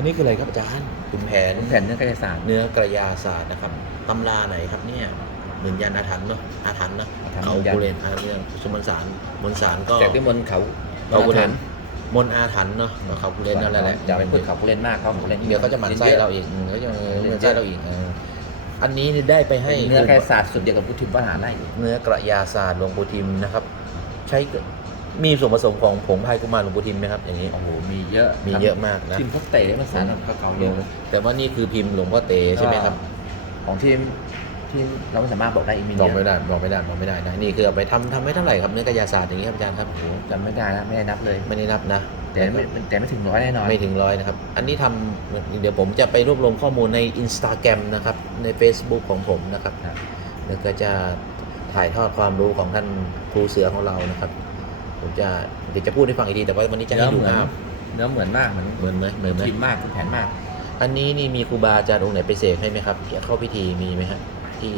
อันนี้คืออะไรครับอาจารย์ขุนแผนแผ่นเนื้อกายศาสตร์เนื้อกระยาศาสตร์นะครับตำราไหนครับเนี่ยเหมือนยันอาถรรพ์เนาะอาถรรพ์นะอาถรรพ์เขายันกุเรนอาเรื่องสมนสารมนสารก็แต่ด้วยมนต์เขาเขากุเรฐนมนอาถรรพ์เนาะเขากุเรนนั่นแหละจะไปพูดเขากุเรนมากเขากุเรนเดี๋ยวเขาจะหมั่นไส้เราอีกอืมเขาจะหมั่นไส้เราอีกเอออันนี้นี่ได้ไปให้เนื้อกายศาสตร์สุดเดียวกับพุทธิมวหาไล่เนื้อกระยาศาสตร์หลวงปู่ทิมนะครับ ใช้ มีส่วนผสมของผงพายกุมารหลวงปู่ทิมไหมครับอย่างนี้ โอ้โหมีเยอะมีเยอะมากนะ ทีมพักเตะมันสารกับเก่าๆเยอะแต่ว่านี่คือพิมพ์หลวงพ่อเตใช่ไหมครับ ของทีมที่เราไม่สามารถบอกได้อีกมีบอกเยไม่อะได้บอกไม่ได้บอกไม่ได้นะนี่คือเอาไปทำทำไม่เท่าไหร่ครับเนื้อกระยาศาสตร์อย่างนี้ครับอาจารย์ครับโอ้โหจำไม่ได้แล้วไม่ได้นับเลย ไม่ได้นับนะ แต่ไม่แต่ไม่ถึงร้อยแน่นอน ไม่ถึงร้อยนะครับ อันนี้ทำเดี๋ยวผมจะไปรวบรวมข้อมูลใน Instagram นะครับ ใน Facebook ของผมนะครับ ครับ แล้วก็จะถ่ายทอดความรู้ของท่านครูเสือของเรานะครับ ผมจะเดี๋ยวจะพูดให้ฟังอีกทีแต่ว่าวันนี้จะให้เนื้อดูเหมือนภาพเนื้อเหมือนมากเหมือนเหมือนไหมเหมือนไหมทีมมากคือแผนมาก อันนี้นี่มีครูบาอาจารย์องค์ไหนไปเสกให้ไหมครับที่เข้าพิธีมีไหมฮะที่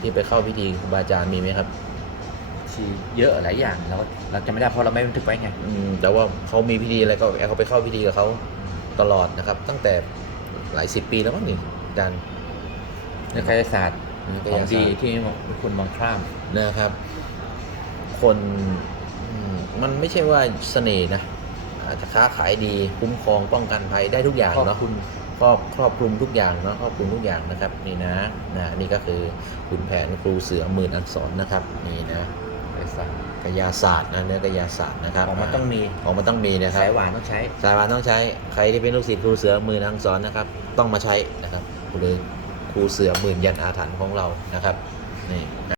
ที่ไปเข้าพิธีครูบาอาจารย์มีไหมครับที่เยอะหลายอย่างเราเราจำไม่ได้เพราะเราไม่บันทึกไว้ไงอืมแต่ว่าเขามีพิธีอะไรก็เขาไปเข้าพิธีกับเขาตลอดนะครับ ตั้งแต่หลายสิบปีแล้วมั้งนี่อาจารย์เนื้อกายศาสตร์เนื้อกาขยองศาสตร์ดีที่คุณมองข้ามนะครับ คนอื มมันไม่ใช่ว่าเสน่ห์นะอาจจะค้าขายดีคุ้มครองป้องกันภัยได้ทุกอย่างครอบเนาะคุณครอบครอบคลุมทุกอย่างเนาะครอบคลุมทุกอย่างนะครับนี่นะนะนี่ก็คือคุณแผนครูเสือหมื่นอักษรนะครับนี่นะกายศาสตร์กายาศาสตร์นะเนื้อกายาศาสตร์นะครับของมันต้องมีของมันต้องมีนะครับสายหวานต้องใช้สายหวานต้องใช้ใครที่เป็นลูกศิษย์ครูเสือหมื่นอักษรนะครับ ต้องมาใช้นะครับหรือครูเสือหมื่นยันอาถรรพ์ของเรานะครับนี่